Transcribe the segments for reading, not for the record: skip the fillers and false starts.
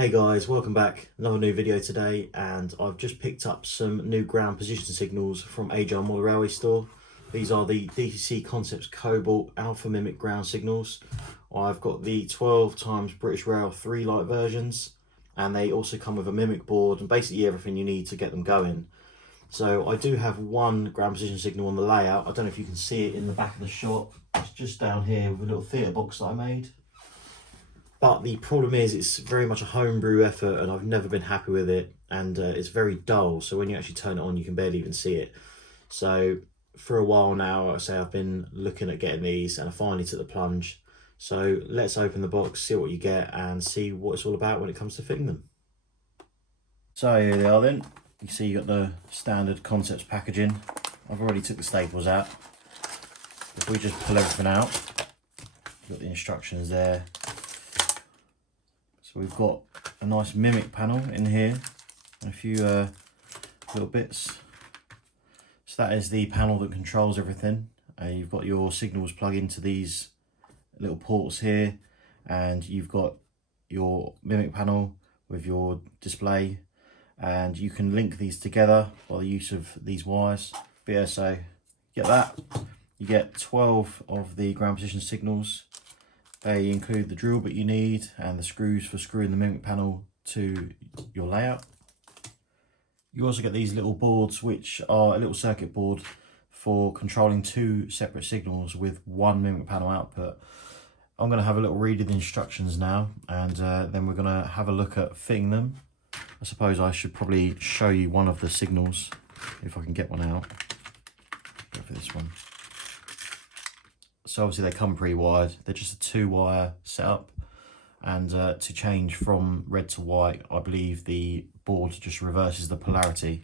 Hey guys, welcome back. Another new video today, and I've just picked up some new ground position signals from Agile Model Railway Store. These are the DCC Concepts Alpha Mimic ground signals. I've got the 12 times British Rail 3 light versions, and they also come with a Mimic board and basically everything you need to get them going. So I do have one ground position signal on the layout. I don't know if you can see it in the back of the shop. It's just down here with a little theatre box that I made. But the problem is it's very much a homebrew effort and I've never been happy with it, and it's very dull, so when you actually turn it on you can barely even see it. So for a while now, I've been looking at getting these and I finally took the plunge. So let's open the box, see what you get and see what it's all about when it comes to fitting them. So here they are then. You can see you got the standard Concepts packaging. I've already took the staples out. If we just pull everything out, you've got the instructions there. So we've got a nice Mimic panel in here, and a few little bits. So that is the panel that controls everything. You've got your signals plug into these little ports here, and you've got your Mimic panel with your display, and you can link these together by the use of these wires. But yeah, so you get that. You get 12 of the ground position signals. They include the drill bit you need and the screws for screwing the Mimic panel to your layout. You also get these little boards, which are a little circuit board for controlling two separate signals with one Mimic panel output. I'm going to have a little read of the instructions now, and then we're going to have a look at fitting them. I suppose I should probably show you one of the signals, if I can get one out. Go for this one. So obviously they come pre-wired. They're just a 2-wire setup, and to change from red to white, I believe the board just reverses the polarity.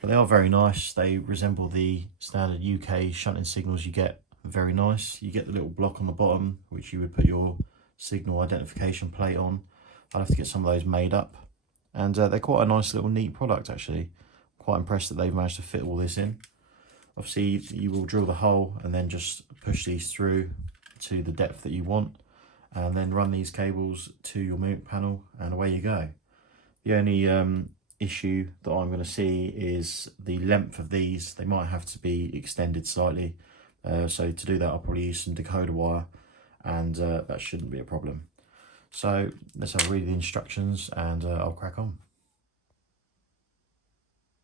But they are very nice. They resemble the standard UK shunting signals you get. Very nice. You get the little block on the bottom, which you would put your signal identification plate on. I'll have to get some of those made up. And they're quite a nice little neat product actually. Quite impressed that they've managed to fit all this in. Obviously you will drill the hole and then just push these through to the depth that you want, and then run these cables to your Mimic panel, and away you go. The only issue that I'm going to see is the length of these. They might have to be extended slightly, so to do that I'll probably use some decoder wire, and that shouldn't be a problem. So let's have a read of the instructions and I'll crack on.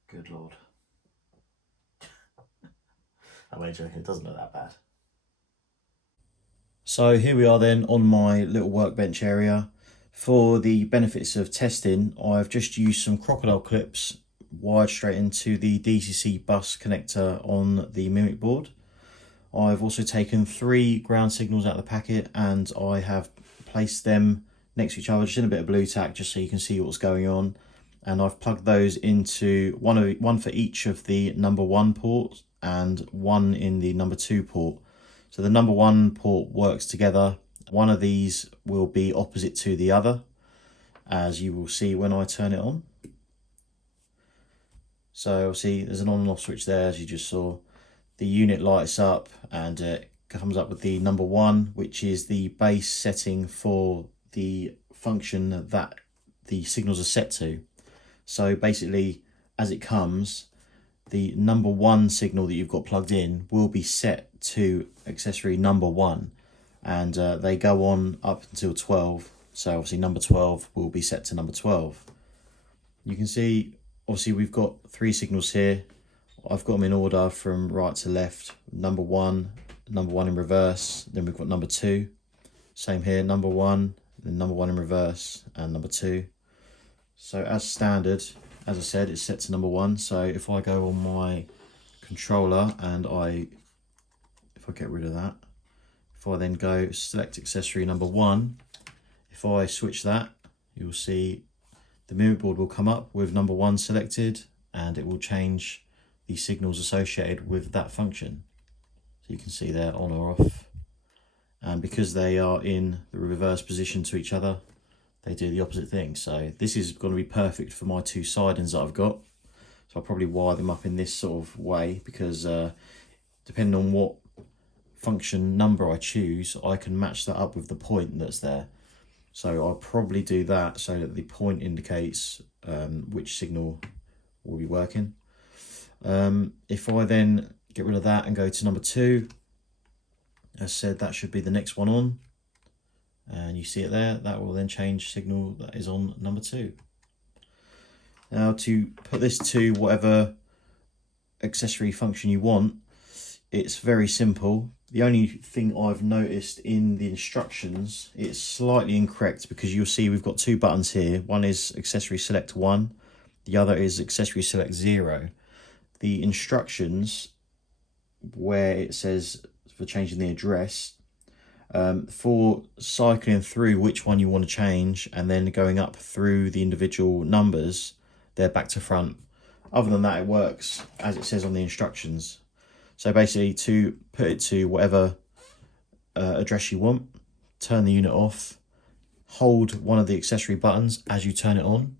Good lord. I'm only joking, it doesn't look that bad. So here we are then on my little workbench area. For the benefits of testing, I've just used some crocodile clips wired straight into the DCC bus connector on the Mimic board. I've also taken 3 ground signals out of the packet and I have placed them next to each other, just in a bit of blue tack, just so you can see what's going on. And I've plugged those into one for each of the number 1 ports and one in the number 2 port. So the number 1 port works together. One of these will be opposite to the other, as you will see when I turn it on. So see there's an on and off switch there, as you just saw. The unit lights up and it comes up with the number 1, which is the base setting for the function that the signals are set to. So basically, as it comes, the number 1 signal that you've got plugged in will be set to accessory number 1, and they go on up until 12. So obviously number 12 will be set to number 12. You can see obviously we've got 3 signals here. I've got them in order from right to left. Number 1 in reverse, then we've got number 2. Same here, number 1, then number 1 in reverse, and number 2. So as standard, as I said, it's set to number 1. So if I go on my controller and if I get rid of that, if I then go select accessory number 1, if I switch that, you'll see the Mimic board will come up with number 1 selected, and it will change the signals associated with that function. So you can see they're on or off. And because they are in the reverse position to each other, they do the opposite thing. So this is going to be perfect for my 2 sidings that I've got. So I'll probably wire them up in this sort of way, because depending on what function number I choose, I can match that up with the point that's there. So I'll probably do that so that the point indicates which signal will be working. If I then get rid of that and go to number 2, as I said, that should be the next one on. And you see it there, that will then change signal that is on number 2. Now to put this to whatever accessory function you want, it's very simple. The only thing I've noticed in the instructions, it's slightly incorrect because you'll see we've got 2 buttons here. One is accessory select 1, the other is accessory select 0. The instructions where it says for changing the address, for cycling through which one you want to change and then going up through the individual numbers, they're back to front. Other than that, it works as it says on the instructions. So basically, to put it to whatever address you want, turn the unit off, hold one of the accessory buttons as you turn it on,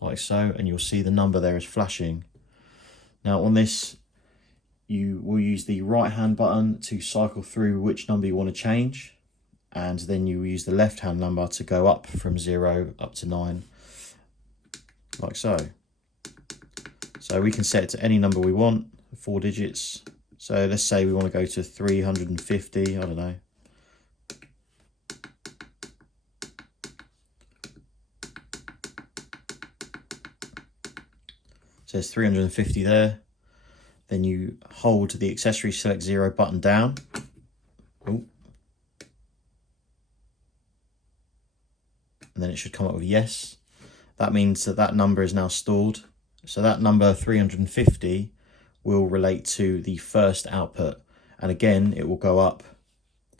like so, and you'll see the number there is flashing. Now on this, you will use the right hand button to cycle through which number you want to change, and then you will use the left hand number to go up from 0 up to 9, like so. So we can set it to any number we want, 4 digits. So let's say we want to go to 350, I don't know. It says 350 there. Then you hold the accessory select 0 button down. Ooh. And then it should come up with yes. That means that that number is now stored. So that number 350 will relate to the first output. And again, it will go up.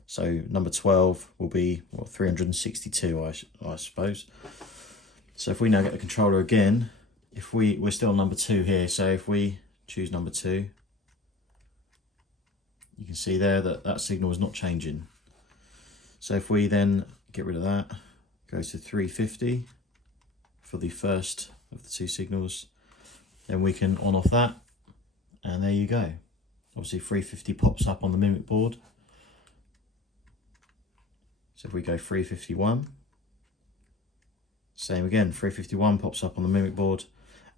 So number 12 will be, what, 362, I suppose. So if we now get the controller again, if we're still on number 2 here. So if we choose number 2, you can see there that that signal is not changing. So if we then get rid of that, go to 350 for the first of the 2 signals, then we can on off that, and there you go. Obviously 350 pops up on the Mimic board. So if we go 351, same again, 351 pops up on the Mimic board,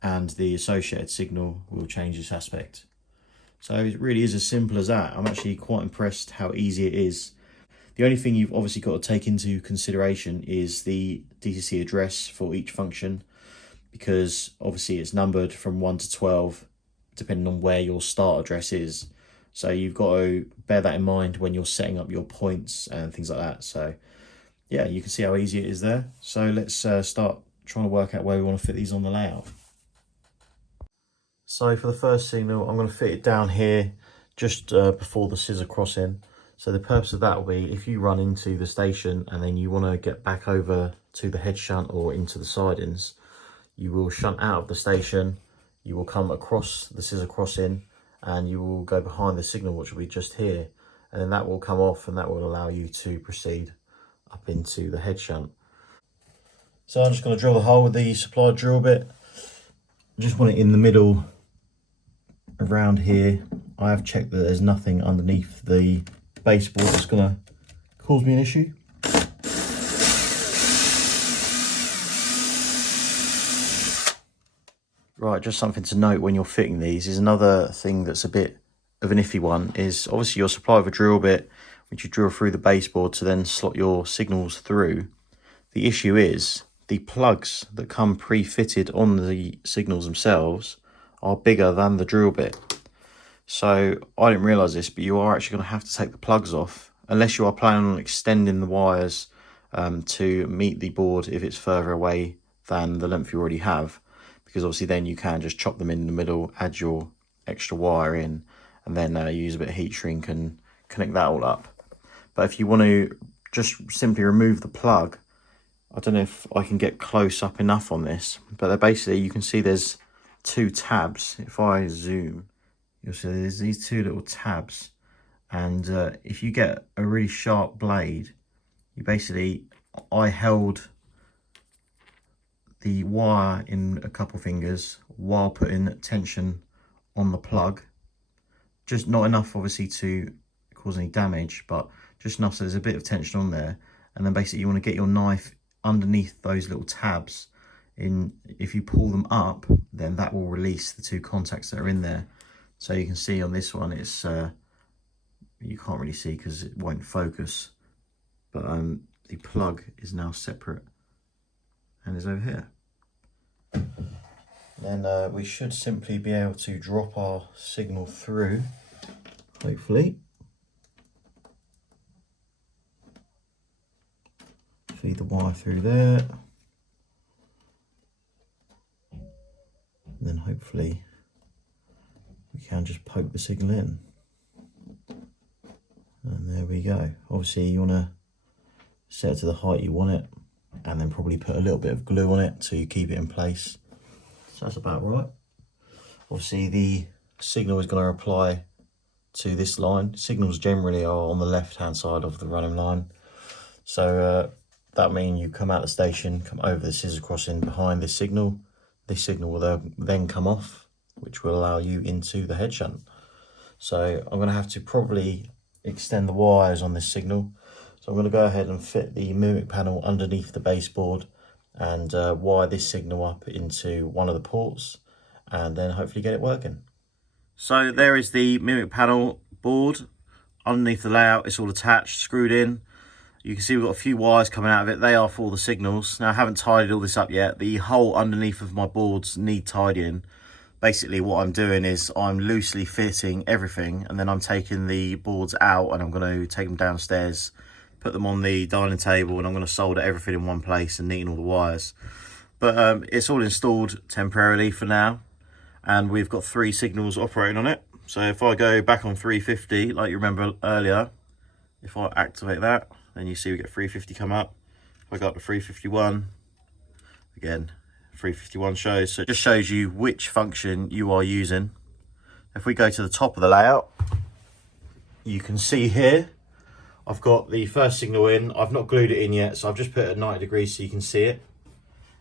and the associated signal will change its aspect. So it really is as simple as that. I'm actually quite impressed how easy it is. The only thing you've obviously got to take into consideration is the DCC address for each function, because obviously it's numbered from 1 to 12 depending on where your start address is. So you've got to bear that in mind when you're setting up your points and things like that. So yeah, you can see how easy it is there. So let's start trying to work out where we want to fit these on the layout. So for the first signal, I'm going to fit it down here just before the scissor crossing. So the purpose of that will be if you run into the station and then you want to get back over to the head shunt or into the sidings, you will shunt out of the station, you will come across the scissor crossing, and you will go behind the signal, which will be just here, and then that will come off and that will allow you to proceed up into the head shunt. So I'm just going to drill the hole with the supplied drill bit. I just want it in the middle around here. I have checked that there's nothing underneath the baseboard that's going to cause me an issue. Right, just something to note when you're fitting these is another thing that's a bit of an iffy one is obviously your supply of a drill bit, which you drill through the baseboard to then slot your signals through. The issue is the plugs that come pre-fitted on the signals themselves are bigger than the drill bit. So I didn't realise this, but you are actually going to have to take the plugs off unless you are planning on extending the wires to meet the board if it's further away than the length you already have. Because obviously then you can just chop them in the middle, add your extra wire in, and then use a bit of heat shrink and connect that all up. But if you want to just simply remove the plug, I don't know if I can get close up enough on this, but they're basically, you can see there's 2 tabs. If I zoom, you'll see there's these 2 little tabs. And if you get a really sharp blade, you basically, I held the wire in a couple fingers while putting tension on the plug, just not enough obviously to cause any damage, but just enough so there's a bit of tension on there, and then basically you want to get your knife underneath those little tabs. If you pull them up, then that will release the two contacts that are in there. So you can see on this one, it's you can't really see because it won't focus, but the plug is now separate and is over here. Then we should simply be able to drop our signal through, hopefully. Feed the wire through there. And then hopefully we can just poke the signal in. And there we go. Obviously you want to set it to the height you want it, and then probably put a little bit of glue on it so you keep it in place. So that's about right. Obviously the signal is going to apply to this line. Signals generally are on the left hand side of the running line. So that means you come out the station, come over the scissor crossing behind this signal. This signal will then come off, which will allow you into the head shunt. So I'm going to have to probably extend the wires on this signal. So I'm going to go ahead and fit the Mimic panel underneath the baseboard and wire this signal up into one of the ports, and then hopefully get it working. So there is the Mimic panel board underneath the layout. It's all attached, screwed in. You can see we've got a few wires coming out of it. They are for the signals. Now I haven't tidied all this up yet. The hole underneath of my boards need tidying. Basically what I'm doing is I'm loosely fitting everything, and then I'm taking the boards out and I'm going to take them downstairs, put them on the dining table, and I'm going to solder everything in one place and neaten all the wires. But it's all installed temporarily for now, and we've got 3 signals operating on it. So if I go back on 350, like you remember earlier, if I activate that, then you see we get 350 come up. If I go up to 351, again, 351 shows. So it just shows you which function you are using. If we go to the top of the layout, you can see here, I've got the first signal in. I've not glued it in yet, so I've just put it at 90 degrees so you can see it.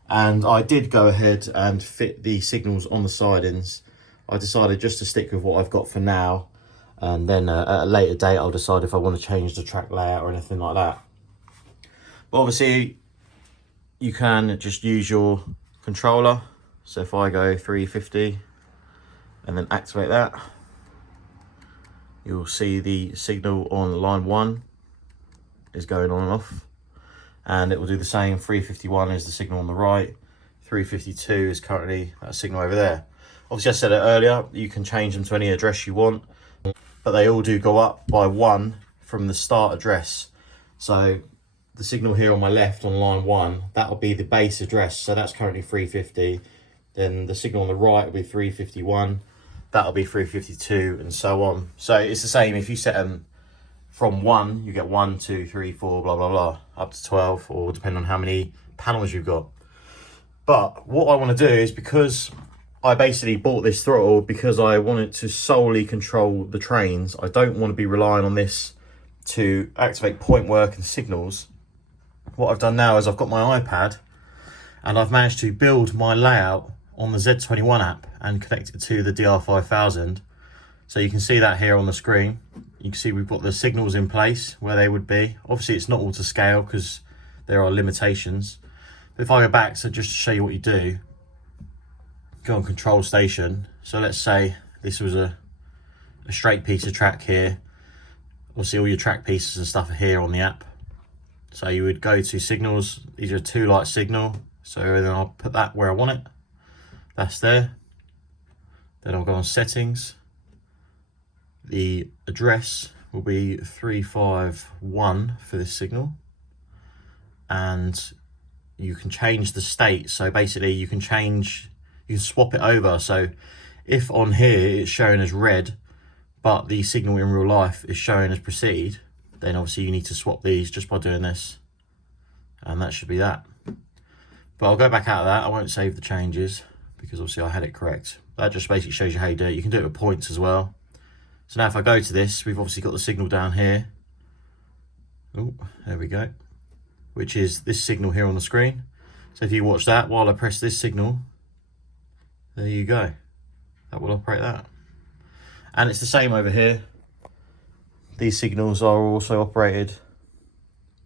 And I did go ahead and fit the signals on the sidings. I decided just to stick with what I've got for now, and then at a later date I'll decide if I want to change the track layout or anything like that. But obviously you can just use your controller. So if I go 350 and then activate that, you'll see the signal on line 1 is going on and off, and it will do the same. 351 is the signal on the right, 352 is currently that signal over there. Obviously I said it earlier, you can change them to any address you want, but they all do go up by 1 from the start address. So the signal here on my left on line 1, that'll be the base address, so that's currently 350. Then the signal on the right will be 351, that'll be 352, and so on. So it's the same. If you set them from 1, you get 1, 2, 3, 4, blah blah blah, up to 12, or depending on how many panels you've got. But what I want to do is, because I basically bought this throttle because I wanted to solely control the trains, I don't want to be relying on this to activate point work and signals. What I've done now is I've got my iPad and I've managed to build my layout on the Z21 app and connect it to the DR5000. So you can see that here on the screen. You can see we've got the signals in place where they would be. Obviously it's not all to scale because there are limitations. But if I go back, so just to show you what you do, go on control station. So let's say this was a straight piece of track here. Obviously all your track pieces and stuff are here on the app. So you would go to signals. These are a 2-light signal. So then I'll put that where I want it. That's there. Then I'll go on settings. The address will be 351 for this signal. And you can change the state. So basically you can swap it over. So if on here it's showing as red, but the signal in real life is showing as proceed, then obviously you need to swap these just by doing this. And that should be that. But I'll go back out of that. I won't save the changes because obviously I had it correct. That just basically shows you how you do it. You can do it with points as well. So now if I go to this, we've obviously got the signal down here. Oh, there we go. Which is this signal here on the screen. So if you watch that while I press this signal, there you go. That will operate that. And it's the same over here. These signals are also operated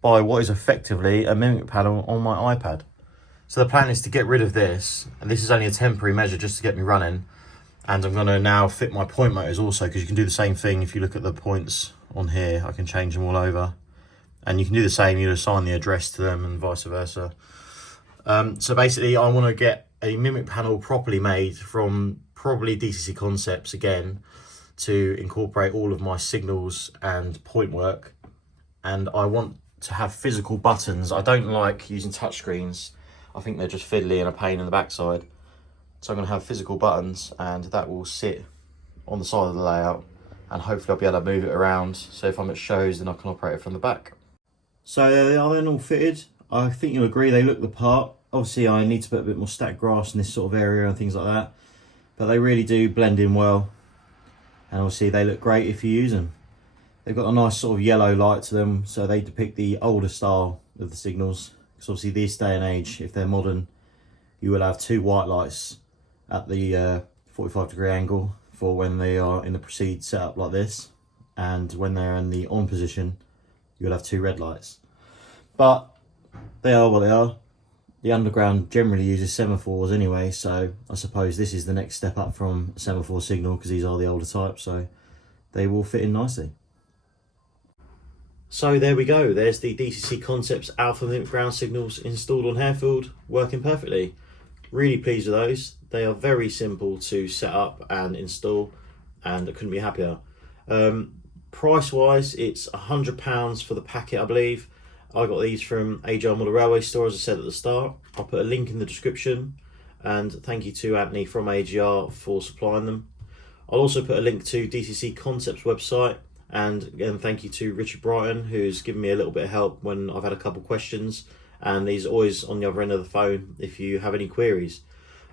by what is effectively a Mimic panel on my iPad. So the plan is to get rid of this, and this is only a temporary measure just to get me running. And I'm going to now fit my point motors also, because you can do the same thing. If you look at the points on here, I can change them all over. And you can do the same, you assign the address to them and vice versa. So basically I want to get a Mimic panel properly made from probably DCC Concepts again, to incorporate all of my signals and point work. And I want to have physical buttons. I don't like using touchscreens. I think they're just fiddly and a pain in the backside. So I'm going to have physical buttons, and that will sit on the side of the layout, and hopefully I'll be able to move it around. So if I'm at shows, then I can operate it from the back. So there they are, then all fitted. I think you'll agree they look the part. Obviously I need to put a bit more stacked grass in this sort of area and things like that, but they really do blend in well. And obviously they look great if you use them. They've got a nice sort of yellow light to them, so they depict the older style of the signals. Because obviously this day and age, if they're modern, you will have two white lights at the 45-degree angle for when they are in the proceed setup like this. And when they're in the on position, you'll have two red lights. But they are what they are. The underground generally uses semaphores anyway, so I suppose this is the next step up from semaphore signal, because these are the older type, so they will fit in nicely. So there we go, there's the DCC Concepts Alpha Mimic ground signals installed on Harefield, working perfectly. Really pleased with those. They are very simple to set up and install, and I couldn't be happier. Price wise, it's £100 for the packet, I believe. I got these from AGR Model Railway Store, as I said at the start. I'll put a link in the description, and thank you to Anthony from AGR for supplying them. I'll also put a link to DCC Concepts website, and again thank you to Richard Brighton, who's given me a little bit of help when I've had a couple questions, and he's always on the other end of the phone if you have any queries.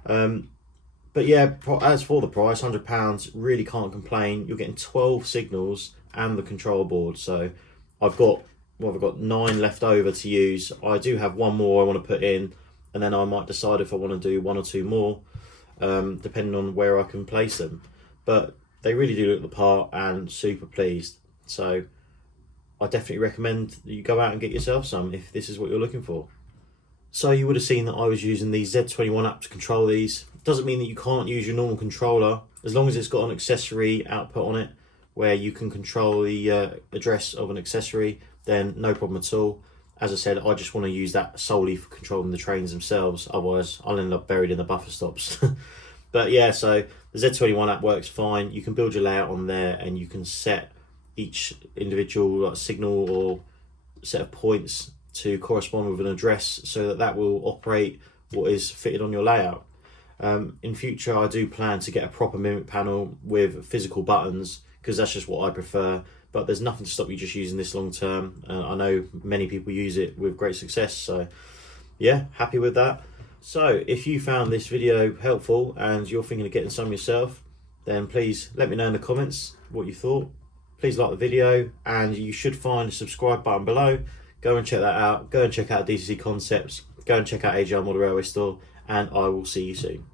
But yeah, as for the price, £100, really can't complain. You're getting 12 signals and the control board, so I've got 9 left over to use. I do have one more I want to put in, and then I might decide if I want to do 1 or 2 more, depending on where I can place them. But they really do look the part, and super pleased. So I definitely recommend that you go out and get yourself some if this is what you're looking for. So you would have seen that I was using the Z21 app to control these. Doesn't mean that you can't use your normal controller, as long as it's got an accessory output on it where you can control the address of an accessory, then no problem at all. As I said, I just want to use that solely for controlling the trains themselves, otherwise I'll end up buried in the buffer stops. But yeah, so the Z21 app works fine. You can build your layout on there, and you can set each individual signal or set of points to correspond with an address, so that will operate what is fitted on your layout. In future, I do plan to get a proper Mimic panel with physical buttons, because that's just what I prefer. But there's nothing to stop you just using this long term. I know many people use it with great success, so yeah, happy with that. So if you found this video helpful and you're thinking of getting some yourself, then please let me know in the comments what you thought. Please like the video, and you should find a subscribe button below. Go and check that out. Go and check out DCC Concepts. Go and check out AGR Model Railway Store, and I will see you soon.